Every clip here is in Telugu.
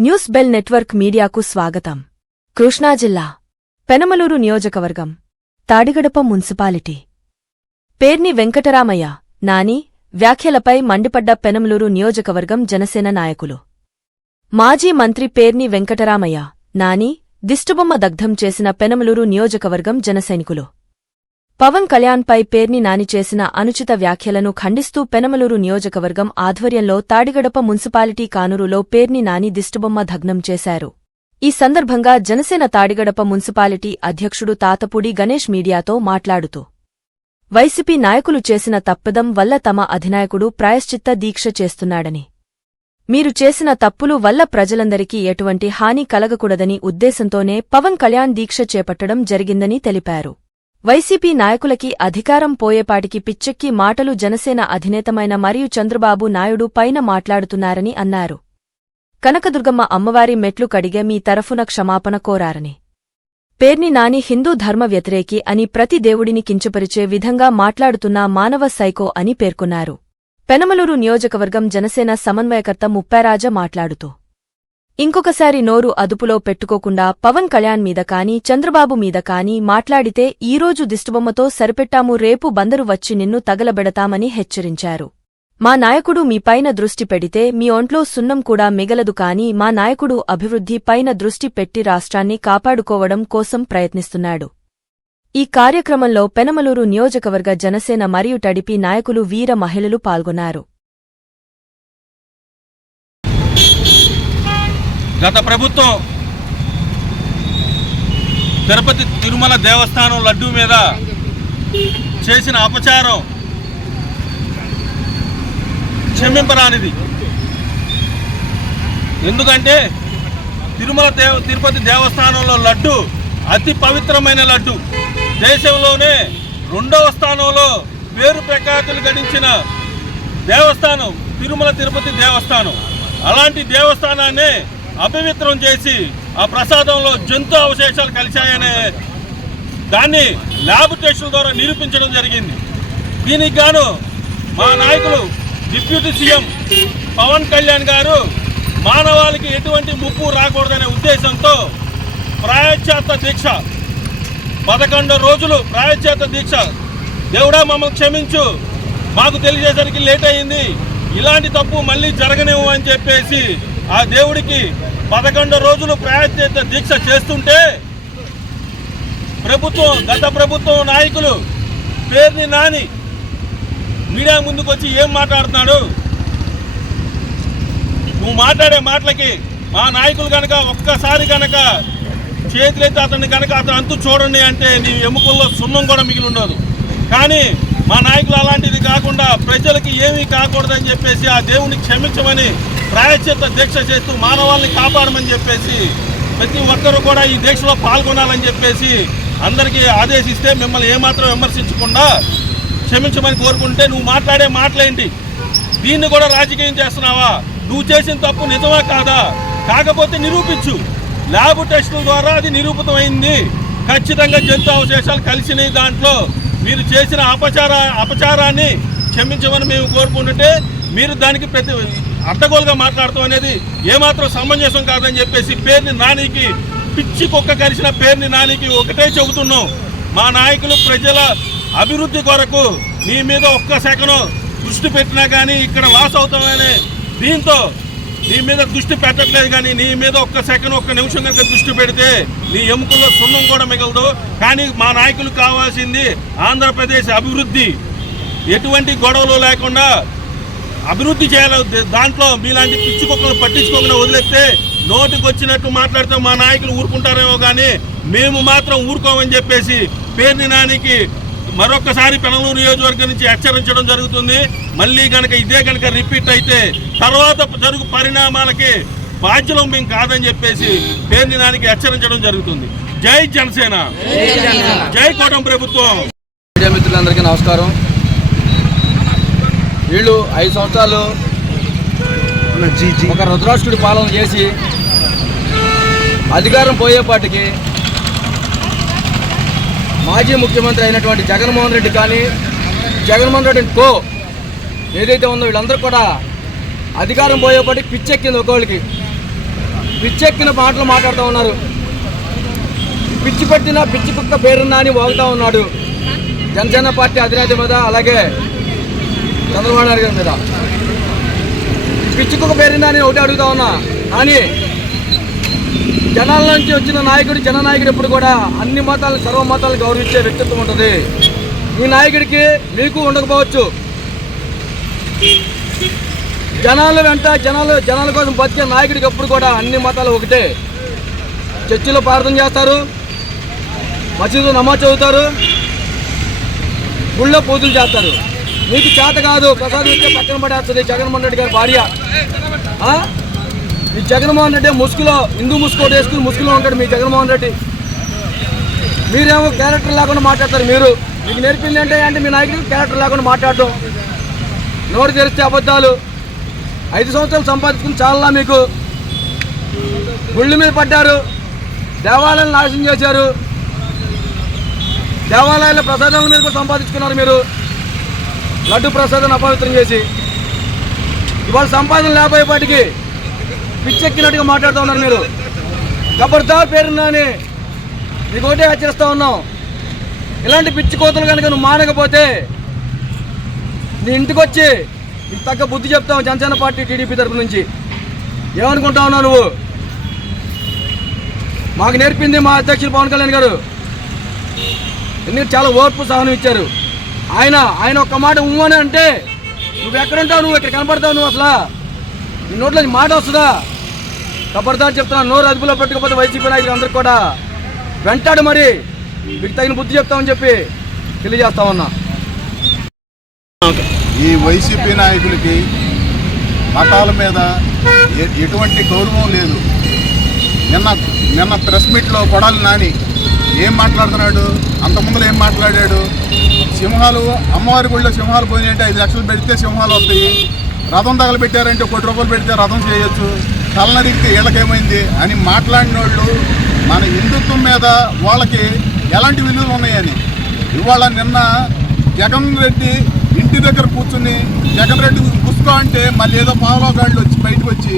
న్యూస్ బెల్ నెట్వర్క్ మీడియాకు స్వాగతం. కృష్ణా జిల్లా పెనమలూరు నియోజకవర్గం తాడిగడప మున్సిపాలిటీ. పేర్ని వెంకటరామయ్య నాని వ్యాఖ్యలపై మండిపడ్డ పెనమలూరు నియోజకవర్గం జనసేన నాయకులు. మాజీ మంత్రి పేర్ని వెంకటరామయ్య నాని దిష్టుబొమ్మ దగ్ధం చేసిన పెనమలూరు నియోజకవర్గం జనసైనికులు. పవన్ కళ్యాణ్పై పేర్ని నాని చేసిన అనుచిత వ్యాఖ్యలను ఖండిస్తూ పెనమలూరు నియోజకవర్గం ఆధ్వర్యంలో తాడిగడప మున్సిపాలిటీ కానూరులో పేర్ని నాని దిష్టుబొమ్మ దగ్నం చేశారు. ఈ సందర్భంగా జనసేన తాడిగడప మున్సిపాలిటీ అధ్యక్షుడు తాతపూడి గణేష్ మీడియాతో మాట్లాడుతూ వైసీపీ నాయకులు చేసిన తప్పిదం వల్ల తమ అధినాయకుడు ప్రాయశ్చిత్త దీక్ష చేస్తున్నాడని. మీరు చేసిన తప్పులు వల్ల ప్రజలందరికీ ఎటువంటి హాని కలగకూడదని ఉద్దేశంతోనే పవన్ కళ్యాణ్ దీక్ష చేపట్టడం జరిగిందని తెలిపారు. వైసీపీ నాయకులకి అధికారం పోయేపాటికి పిచ్చెక్కి మాటలు జనసేన అధినేతమైన మరియు చంద్రబాబు నాయుడు పైన మాట్లాడుతున్నారని అన్నారు. కనకదుర్గమ్మ అమ్మవారి మెట్లు కడిగే మీ తరఫున క్షమాపణ కోరారని. పేర్ని నాని హిందూ ధర్మ వ్యతిరేకి అని ప్రతి దేవుడిని కించపరిచే విధంగా మాట్లాడుతున్న మానవ సైకో అని పేర్కొన్నారు. పెనమలూరు నియోజకవర్గం జనసేన సమన్వయకర్త ముప్పారాజ మాట్లాడుతూ ఇంకొకసారి నోరు అదుపులో పెట్టుకోకుండా పవన్ కళ్యాణ్ మీద కాని చంద్రబాబు మీద కాని మాట్లాడితే ఈరోజు దిష్టుబొమ్మతో సరిపెట్టాము రేపు బందరు వచ్చి నిన్ను తగలబెడతామని హెచ్చరించారు. మా నాయకుడు మీపైన దృష్టి పెడితే మీ ఒంట్లో సున్నం కూడా మిగలదు కాని మా నాయకుడు అభివృద్ధి పైన దృష్టి పెట్టి రాష్ట్రాన్ని కాపాడుకోవడం కోసం ప్రయత్నిస్తున్నాడు. ఈ కార్యక్రమంలో పెనమలూరు నియోజకవర్గ జనసేన మరియు టడిపి నాయకులు వీర మహిళలు పాల్గొన్నారు. గత ప్రభుత్వం తిరుపతి తిరుమల దేవస్థానం లడ్డు మీద చేసిన అపచారం క్షమింపరానిది. ఎందుకంటే తిరుమల దేవ తిరుపతి దేవస్థానంలో లడ్డు అతి పవిత్రమైన లడ్డు. దేశంలోనే రెండవ స్థానంలో పేరు ప్రఖ్యాతులు గడించిన దేవస్థానం తిరుమల తిరుపతి దేవస్థానం. అలాంటి దేవస్థానాన్ని అపవిత్రం చేసి ఆ ప్రసాదంలో జంతు అవశేషాలు కలిశాయనే దాన్ని ల్యాబ్ టెస్టుల ద్వారా నిరూపించడం జరిగింది. దీనికి గాను మా నాయకులు డిప్యూటీ సీఎం పవన్ కళ్యాణ్ గారు మానవాళికి ఎటువంటి ముప్పు రాకూడదనే ఉద్దేశంతో ప్రాయశ్చాత్త దీక్ష పదకొండు రోజులు ప్రాయశ్చాత్త దీక్ష. దేవుడా మమ్మల్ని క్షమించు. మాకు తెలియజేసరికి లేట్ అయింది. ఇలాంటి తప్పు మళ్ళీ జరగనివ్వు అని చెప్పేసి ఆ దేవుడికి పదకొండు రోజులు ప్రయత్న దీక్ష చేస్తుంటే ప్రభుత్వం గత ప్రభుత్వం నాయకులు పేరుని నాని మీడియా ముందుకు వచ్చి ఏం మాట్లాడుతున్నాడు? నువ్వు మాట్లాడే మాటలకి మా నాయకులు కనుక ఒక్కసారి కనుక చేతులైతే అతన్ని కనుక అతను అంతు చూడండి అంటే నీ ఎముకల్లో సున్నం కూడా మిగిలి ఉండదు. కానీ మా నాయకులు అలాంటిది కాకుండా ప్రజలకి ఏమీ కాకూడదని చెప్పేసి ఆ దేవుని క్షమించమని ప్రాయశ్చిత్త దీక్ష చేస్తూ మానవాళ్ళని కాపాడమని చెప్పేసి ప్రతి ఒక్కరూ కూడా ఈ దీక్షలో పాల్గొనాలని చెప్పేసి అందరికీ ఆదేశిస్తే మిమ్మల్ని ఏమాత్రం విమర్శించకుండా క్షమించమని కోరుకుంటే నువ్వు మాట్లాడే మాటలేంటి? దీన్ని కూడా రాజకీయం చేస్తున్నావా? నువ్వు చేసిన తప్పు నిజమా కాదా? కాకపోతే నిరూపించు. ల్యాబ్ టెస్టుల ద్వారా అది నిరూపితమైంది. ఖచ్చితంగా జంతు అవశేషాలు కలిసినాయి దాంట్లో. మీరు చేసిన అపచార అపచారాన్ని క్షమించమని మేము కోరుకుంటుంటే మీరు దానికి ప్రతి అడ్డగోలుగా మాట్లాడటం అనేది ఏమాత్రం సమంజసం కాదని చెప్పేసి పేరుని నానికి పిచ్చి కుక్క కలిసిన పేరుని నానికి ఒకటే చెబుతున్నాం. మా నాయకులు ప్రజల అభివృద్ధి కొరకు నీ మీద ఒక్క సెకను దృష్టి పెట్టినా కానీ ఇక్కడ లాస్ అవుతామనే దీంతో నీ మీద దృష్టి పెట్టట్లేదు కానీ నీ మీద ఒక్క సెకండ్ ఒక్క నిమిషం కనుక దృష్టి పెడితే నీ ఎముకల్లో సున్నం కూడా మిగలదు. కానీ మా నాయకులు కావాల్సింది ఆంధ్రప్రదేశ్ అభివృద్ధి. ఎటువంటి గొడవలు లేకుండా అభివృద్ధి చేయాలి దాంట్లో మీలాంటి పిచ్చి కుక్కలు పట్టించుకోకుండా వదిలేస్తే నోటికి వచ్చినట్టు మాట్లాడితే మా నాయకులు ఊరుకుంటారేమో కానీ మేము మాత్రం ఊరుకోమని చెప్పేసి పేర్ని నానికి మరొకసారి పెనలూరు నియోజకవర్గం నుంచి హెచ్చరించడం జరుగుతుంది. మళ్ళీ కనుక ఇదే కనుక రిపీట్ అయితే తర్వాత జరుగు పరిణామాలకి బాధ్యులం మేము కాదని చెప్పేసి పేర్ని నానికి హెచ్చరించడం జరుగుతుంది. జై జనసేన. జై కోటం ప్రభుత్వం. మీడియా మిత్రులందరికీ నమస్కారం. వీళ్ళు ఐదు సంవత్సరాలు ఒక రుద్రాక్షుడి పాలన చేసి అధికారం పోయేపాటికి మాజీ ముఖ్యమంత్రి అయినటువంటి జగన్మోహన్ రెడ్డి కానీ జగన్మోహన్ రెడ్డి కో ఏదైతే ఉందో వీళ్ళందరూ కూడా అధికారం పోయేపాటికి పిచ్చెక్కింది ఒకళ్ళకి. పిచ్చెక్కిన మాటలు మాట్లాడుతూ ఉన్నారు. పిచ్చి పట్టిన పిచ్చి కుక్క పేరున్నా అని వాగుతూ ఉన్నాడు. జనసేన పార్టీ అధినేత మీద అలాగే చంద్రబాబు నాయుడు గారి మీద. పిచ్చి కుక్క పేరున్నా అని ఒకటి అడుగుతా ఉన్నా. కానీ జనాల నుంచి వచ్చిన నాయకుడు జననాయకుడు ఎప్పుడు కూడా అన్ని మతాలను సర్వ మతాలను గౌరవించే వ్యక్తిత్వం ఉంటుంది. ఈ నాయకుడికి మీకు ఉండకపోవచ్చు. జనాల వెంట జనాలు జనాల కోసం బతికే నాయకుడికి ఎప్పుడు కూడా అన్ని మతాలు ఒకటే. చర్చిలో ప్రార్థన చేస్తారు. మసీదు నమాజ్ చదువుతారు. గుళ్ళో పూజలు చేస్తారు. మీకు చేత కాదు. ప్రసాదం ఇస్తే పక్కన పడేస్తుంది. జగన్మోహన్ రెడ్డి గారి భార్య. ఈ జగన్మోహన్ రెడ్డి ముసుగులో హిందూ ముసుగు వేసుకుని ముసుగులో ఉంటాడు మీ జగన్మోహన్ రెడ్డి. మీరేమో క్యారెక్టర్ లేకుండా మాట్లాడతారు మీరు. మీకు నేర్పింది ఏంటి అంటే మీ నాయకుడికి క్యారెక్టర్ లేకుండా మాట్లాడటం నోరు తెరిస్తే అబద్ధాలు. ఐదు సంవత్సరాలు సంపాదించుకుని చాలా మీకు? గుళ్ళు మీద పడ్డారు. దేవాలయాలను నాశనం చేశారు. దేవాలయాల ప్రసాదాల మీద కూడా సంపాదించుకున్నారు మీరు. లడ్డు ప్రసాదాన్ని అపవిత్రం చేసి ఇవాళ సంపాదన లేకపోయేపాటికి పిచ్చెక్కినట్టుగా మాట్లాడుతూ ఉన్నారు మీరు. ఖబర్దార్ పేరున్నాని నీకు ఒకటే హెచ్చరిస్తూ ఉన్నాం. ఇలాంటి పిచ్చి కోతలు కనుక నువ్వు మానకపోతే నీ ఇంటికి వచ్చి నీకు తగ్గ బుద్ధి చెప్తావు జనసేన పార్టీ టీడీపీ తరపు నుంచి. ఏమనుకుంటా ఉన్నావు నువ్వు? మాకు నేర్పింది మా అధ్యక్షులు పవన్ కళ్యాణ్ గారు. ఎందుకంటే చాలా ఓర్పు సహనం ఇచ్చారు. ఆయన ఆయన ఒక్క మాట ఊ అని అంటే నువ్వు ఎక్కడుంటావు? నువ్వు ఇక్కడ కనపడతావు నువ్వు అసలు? నీ నోట్లో మాట వస్తుందా? కబర్దార్ చెప్తున్నా నోరు అదుపులో పెట్టుకోకపోతే వైసీపీ నాయకులు అందరు కూడా వెంటాడు మరి. మీకు తగిన బుద్ధి చెప్తామని చెప్పి తెలియజేస్తా ఉన్నా. ఈ వైసీపీ నాయకులకి మతాల మీద ఎటువంటి గౌరవం లేదు. నిన్న నిన్న ప్రెస్ మీట్లో కొడాలి నాని ఏం మాట్లాడుతున్నాడు? అంత ఏం మాట్లాడాడు? సింహాలు అమ్మవారి గుడిలో సింహాలు పోయినాయంటే ఐదు లక్షలు పెడితే సింహాలు వస్తాయి. రథం తగలబెట్టారంటే కోటి రూపాయలు పెడితే రథం చేయొచ్చు. తలనరిగితే వీళ్ళకేమైంది అని మాట్లాడిన వాళ్ళు మన హిందుత్వం మీద వాళ్ళకి ఎలాంటి విలువలు ఉన్నాయని. ఇవాళ నిన్న జగన్ రెడ్డి ఇంటి దగ్గర కూర్చుని జగన్ రెడ్డి పుస్తకం అంటే మళ్ళీ ఏదో పావులోగాళ్ళు వచ్చి బయటకు వచ్చి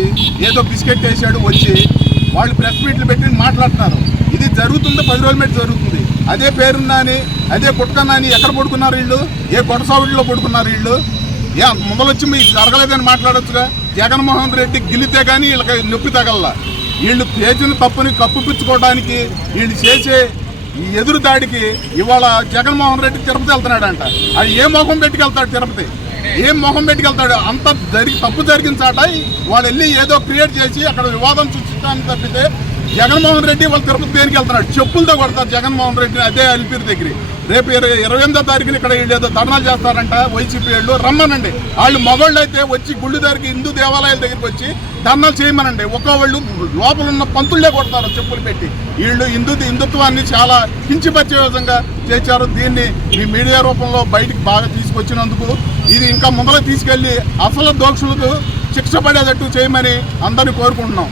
ఏదో బిస్కెట్ వేసాడు వచ్చి వాళ్ళు ప్రెస్ మీట్లు పెట్టి మాట్లాడుతున్నారు. ఇది జరుగుతుంది పది రోజుల మీద జరుగుతుంది. అదే పేరున్నాని అదే కుట్కన్నాని ఎక్కడ పడుకున్నారు వీళ్ళు? ఏ గొడసావిడిలో పడుకున్నారు వీళ్ళు? ఏ ముందలొచ్చి మీకు జరగలేదని మాట్లాడొచ్చుగా? జగన్మోహన్ రెడ్డి గిలితే కానీ వీళ్ళకి నొప్పి తగల వీళ్ళు చేసిన తప్పుని కప్పుపించుకోవడానికి వీళ్ళు చేసే ఈ ఎదురు దాడికి ఇవాళ జగన్మోహన్ రెడ్డి తిరుపతి వెళ్తున్నాడంట. అది ఏ మొహం పెట్టుకెళ్తాడు తిరుపతి? ఏం మొహం పెట్టుకెళ్తాడు? అంత జరిగి తప్పు జరిగిన చాట వాళ్ళు వెళ్ళి ఏదో క్రియేట్ చేసి అక్కడ వివాదం సృష్టించడానికి తప్పితే జగన్మోహన్ రెడ్డి వాళ్ళు తిరుపతి దేనికి వెళ్తున్నాడు? చెప్పులతో కొడతారు జగన్మోహన్ రెడ్డి అదే అలిపిరి దగ్గర. రేపు ఇరవై ఇరవై ఎనిమిదో తారీఖున ఇక్కడ ఏదో ధర్నాలు చేస్తారంట వైసీపీ వాళ్ళు. రమ్మనండి. వాళ్ళు మగవాళ్ళు అయితే వచ్చి గుళ్ళు దగ్గరికి హిందూ దేవాలయాల దగ్గరికి వచ్చి ధర్నాలు చేయమనండి. ఒక్కోళ్ళు లోపల ఉన్న పంతుళ్ళే కొడతారు చెప్పులు పెట్టి. వీళ్ళు హిందూ హిందుత్వాన్ని చాలా కించిపరిచే విధంగా చేశారు. దీన్ని మీ మీడియా రూపంలో బయటికి బాగా తీసుకొచ్చినందుకు ఇది ఇంకా ముందర తీసుకెళ్ళి అసలు దోషులకు శిక్ష పడేటట్టు చేయమని అందరినీ కోరుకుంటున్నాం.